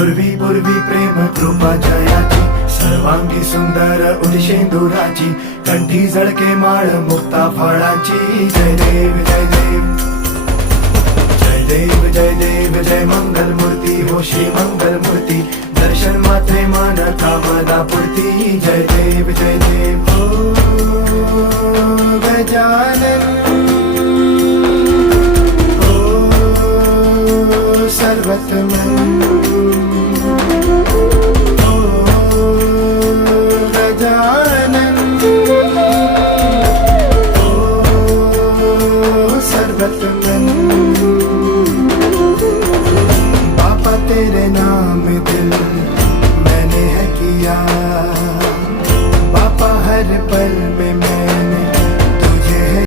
पूर्वी पूर्वी प्रेम कृपा जयाची, सर्वांगी सुंदर उदिशेंदुराची, कंठी झळके माळ मुक्ता फळाची. जय देव जय देव जय देव जय देव जय मंगल मूर्ती हो श्री मंगल मूर्ती, दर्शन मात्रे मान कामना पूर्ती. जय देव जय देव ओ गजानन ओ सर्वतमन.